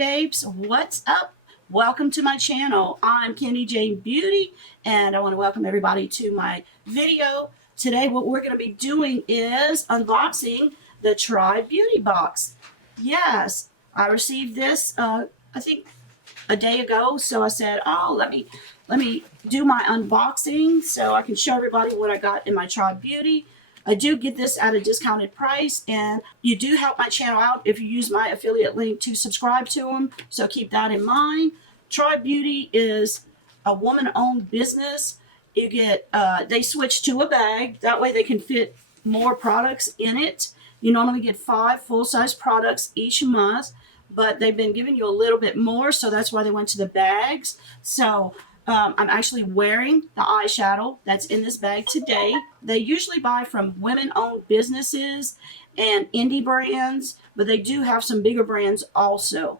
babes, what's up? Welcome to my channel. I'm Kendy Beauty, and I want to welcome everybody to my video. Today what we're going to be doing is unboxing the Tribe Beauty Box. Yes, I received this I think a day ago, so I said, oh, let me do my unboxing so I can show everybody what I got in my Tribe Beauty. I do get this at a discounted price, and you do help my channel out if you use my affiliate link to subscribe to them, so keep that in mind. Tribe Beauty is a woman-owned business. You get they switch to a bag, that way they can fit more products in it. You normally get 5 full-size products each month, but they've been giving you a little bit more, so that's why they went to the bags. So I'm actually wearing the eyeshadow that's in this bag today. They usually buy from women-owned businesses and indie brands, but they do have some bigger brands also.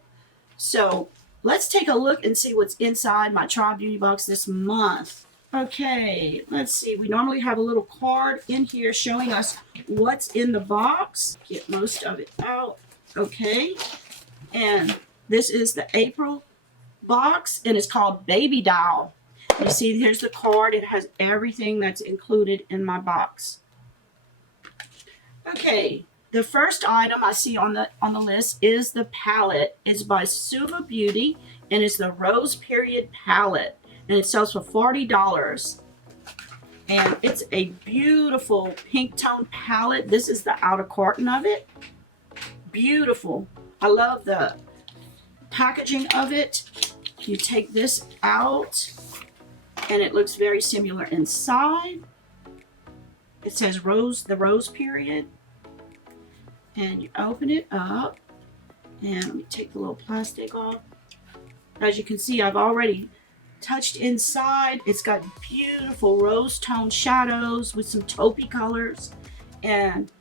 So let's take a look and see what's inside my Tribe Beauty Box this month. Okay, let's see. We normally have a little card in here showing us what's in the box. Get most of it out. Okay, and this is the April box, and it's called Baby Doll. You see, here's the card. It has everything that's included in my box. Okay, the first item I see on the list is the palette. It's by Suma Beauty, and it's the Rose Period palette, and it sells for $40. And it's a beautiful pink tone palette. This is the outer carton of it. Beautiful. I love the packaging of it. You take this out, and it looks very similar inside. It says Rose, the Rose Period. And you open it up, and let me take the little plastic off. As you can see, I've already touched inside. It's got beautiful rose tone shadows with some taupey colors, and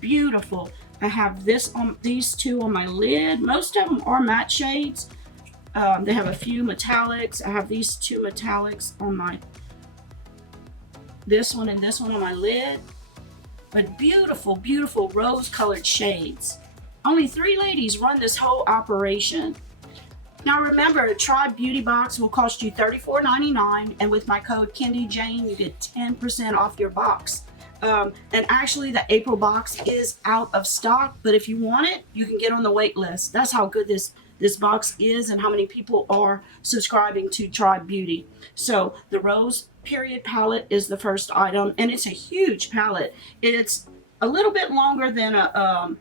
beautiful. I have these two on my lid. Most of them are matte shades. They have a few metallics. I have these 2 metallics on this one and this one on my lid. But beautiful, beautiful rose colored shades. Only 3 ladies run this whole operation. Now remember, a Tribe Beauty Box will cost you $34.99, and with my code KendyJane, you get 10% off your box. And actually the April box is out of stock, but if you want it, you can get on the wait list. That's how good this box is and how many people are subscribing to Tribe Beauty. So the Rose Period palette is the first item, and it's a huge palette. It's a little bit longer than a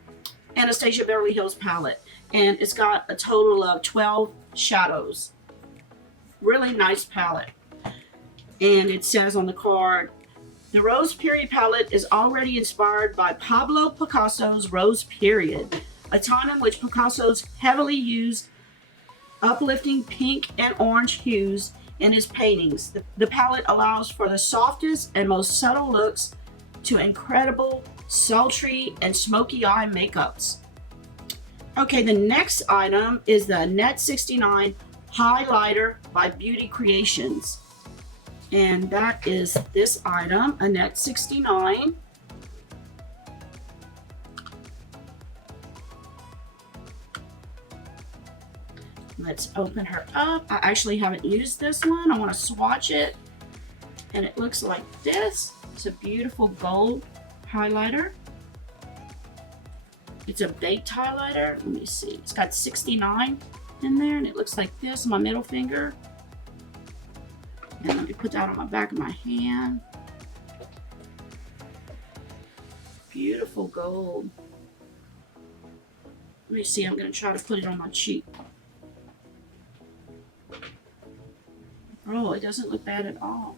Anastasia Beverly Hills palette, and it's got a total of 12 shadows. Really nice palette. And it says on the card, the Rose Period palette is already inspired by Pablo Picasso's Rose Period, a time in which Picasso's heavily used uplifting pink and orange hues in his paintings. The palette allows for the softest and most subtle looks to incredible, sultry, and smoky eye makeups. Okay, the next item is the Net 69 Highlighter by Beauty Creations. And that is this item, a Net 69. Let's open her up. I actually haven't used this one. I want to swatch it. And it looks like this. It's a beautiful gold highlighter. It's a baked highlighter. Let me see. It's got 69 in there, and it looks like this, my middle finger. And let me put that on my back of my hand. Beautiful gold. Let me see. I'm going to try to put it on my cheek. Oh, it doesn't look bad at all.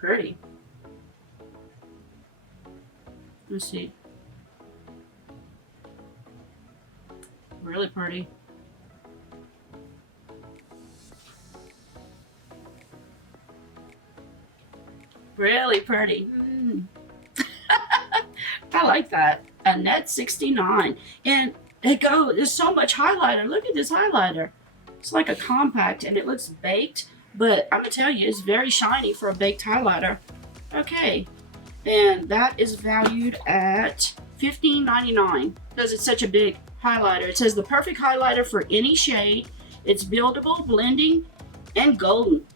Pretty. Let's see. Really pretty. Really pretty. I like that. A Net 69. And there's so much highlighter. Look at this highlighter. It's like a compact, and it looks baked, but I'm gonna tell you, it's very shiny for a baked highlighter. Okay, and that is valued at $15.99 because it's such a big highlighter. It says the perfect highlighter for any shade. It's buildable, blending, and golden.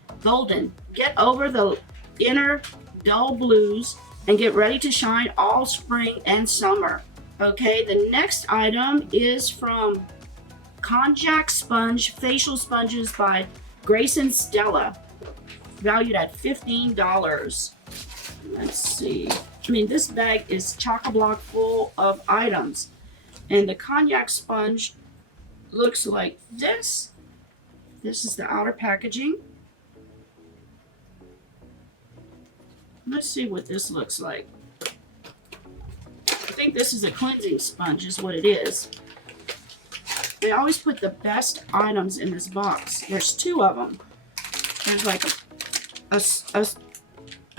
Get over the inner dull blues and get ready to shine all spring and summer. Okay, the next item is from Konjac Sponge Facial Sponges by Grace and Stella, valued at $15. Let's see. I mean, this bag is chock-a-block full of items. And the Konjac Sponge looks like this. This is the outer packaging. Let's see what this looks like. I think this is a cleansing sponge is what it is. They always put the best items in this box. There's two of them. There's like a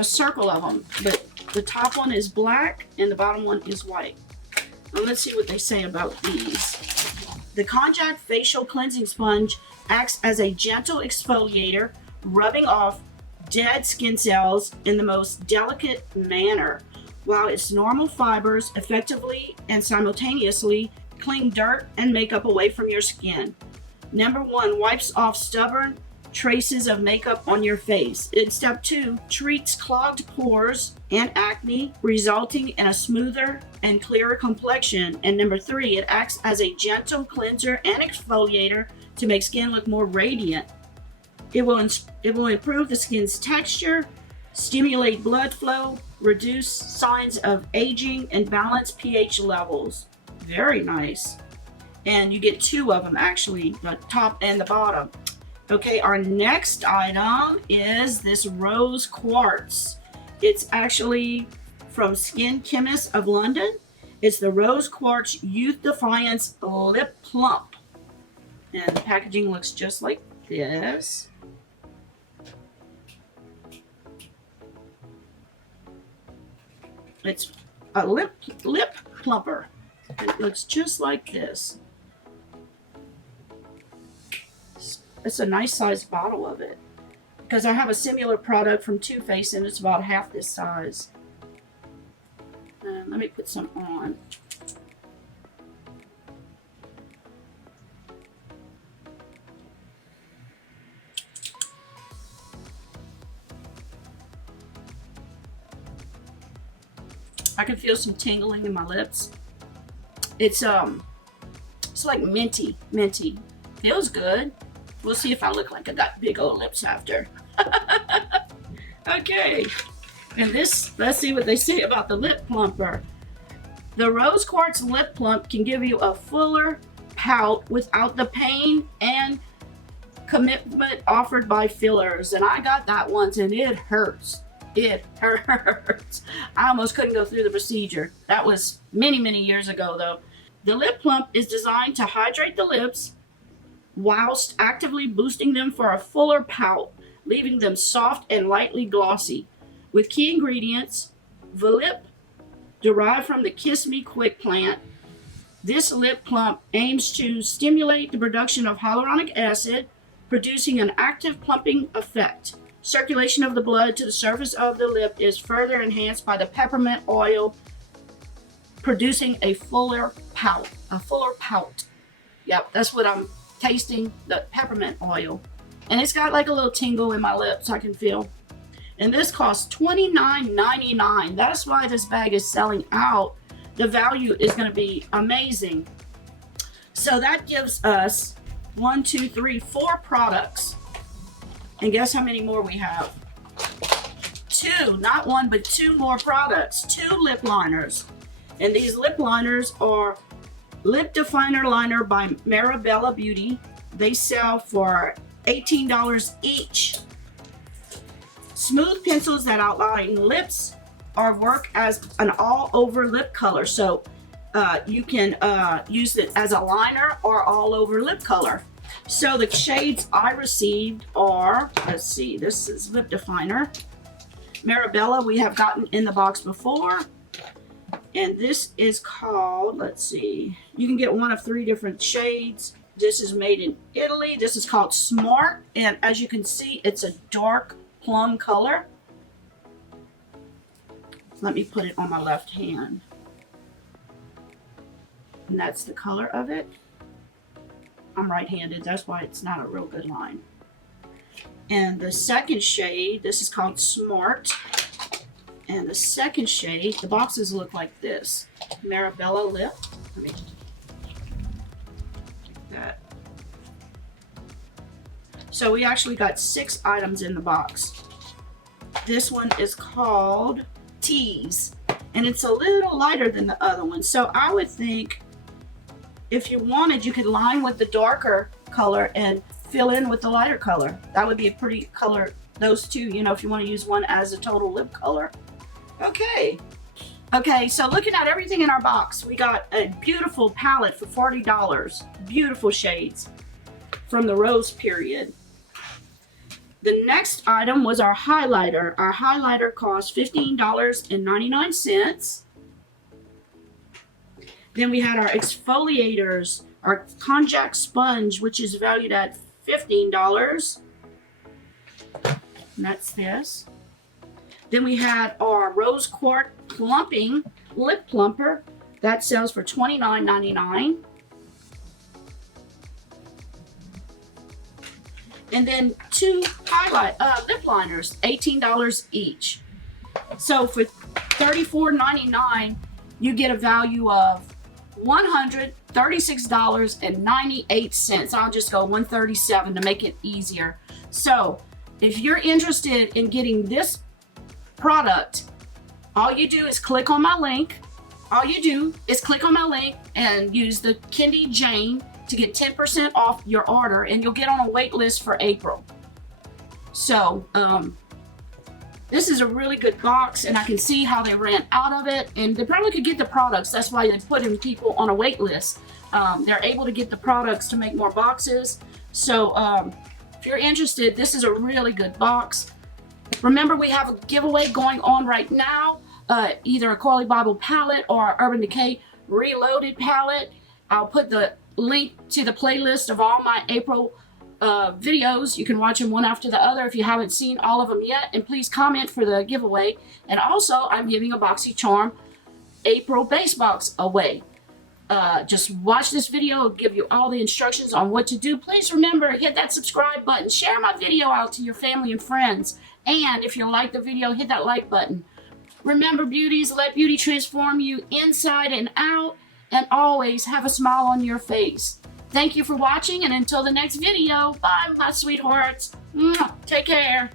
circle of them, but the top one is black and the bottom one is white. Now let's see what they say about these. The Konjac Facial Cleansing Sponge acts as a gentle exfoliator, rubbing off dead skin cells in the most delicate manner, while its normal fibers effectively and simultaneously clean dirt and makeup away from your skin. Number 1, wipes off stubborn traces of makeup on your face. In step 2, treats clogged pores and acne, resulting in a smoother and clearer complexion. And number 3, it acts as a gentle cleanser and exfoliator to make skin look more radiant. It will improve the skin's texture, stimulate blood flow, reduce signs of aging, and balance pH levels. Very nice. And you get two of them actually, the top and the bottom. Okay, our next item is this rose quartz. It's actually from Skin Chemist of London. It's the Rose Quartz Youth Defiance Lip Plump. And the packaging looks just like this. It's a lip plumper. It looks just like this. It's a nice sized bottle of it, because I have a similar product from Too Faced and it's about half this size. Let me put some on. I can feel some tingling in my lips. It's like minty. Feels good. We'll see if I look like I got big old lips after. Okay. And this, let's see what they say about the lip plumper. The Rose Quartz Lip Plump can give you a fuller pout without the pain and commitment offered by fillers. And I got that once and it hurts. It hurts. I almost couldn't go through the procedure. That was many years ago though. The lip plump is designed to hydrate the lips whilst actively boosting them for a fuller pout, leaving them soft and lightly glossy. With key ingredients, Volip, derived from the Kiss Me Quick plant. This lip plump aims to stimulate the production of hyaluronic acid, producing an active plumping effect. Circulation of the blood to the surface of the lip is further enhanced by the peppermint oil, producing a fuller pout. Yep, that's what I'm tasting, the peppermint oil. And it's got like a little tingle in my lips I can feel. And this costs $29.99. That's why this bag is selling out. The value is going to be amazing. So that gives us 1, 2, 3, 4 products. And guess how many more we have? 2, not 1, but 2 more products. 2 lip liners. And these lip liners are Lip Definer Liner by Marabella Beauty. They sell for $18 each. Smooth pencils that outline lips or work as an all-over lip color. So you can use it as a liner or all-over lip color. So the shades I received are, let's see, this is Lip Definer. Marabella we have gotten in the box before. And this is called, let's see, you can get one of 3 different shades. This is made in Italy. This is called Smart. And as you can see, it's a dark plum color. Let me put it on my left hand. And that's the color of it. I'm right-handed, that's why it's not a real good line. And the second shade, this is called Smart. And the second shade, the boxes look like this. Marabella Lip. Let me that. So we actually got 6 items in the box. This one is called Tease, and it's a little lighter than the other one. So I would think if you wanted, you could line with the darker color and fill in with the lighter color. That would be a pretty color, those two, you know, if you want to use one as a total lip color. Okay, so looking at everything in our box, we got a beautiful palette for $40. Beautiful shades from the Rose period. The next item was our highlighter. Our highlighter cost $15.99. Then we had our exfoliators, our Konjac Sponge, which is valued at $15. And that's this. Then we had our Rose Quartz Plumping Lip Plumper. That sells for $29.99. And then 2 lip liners, $18 each. So for $34.99, you get a value of $136.98. I'll just go $137 to make it easier. So if you're interested in getting this product, all you do is click on my link. And use the Kendy Jane to get 10% off your order, and you'll get on a wait list for April. So this is a really good box, and I can see how they ran out of it, and they probably could get the products. That's why they put in people on a wait list. They're able to get the products to make more boxes. So if you're interested, this is a really good box. Remember, we have a giveaway going on right now, either a Carlie Bybel palette or Urban Decay Reloaded palette. I'll put the link to the playlist of all my April videos. You can watch them one after the other if you haven't seen all of them yet. And please comment for the giveaway. And also, I'm giving a Boxycharm April base box away. Just watch this video. It'll give you all the instructions on what to do. Please remember, hit that subscribe button. Share my video out to your family and friends. And if you like the video, hit that like button. Remember, beauties, let beauty transform you inside and out. And always have a smile on your face. Thank you for watching, and until the next video, bye, my sweethearts. Take care.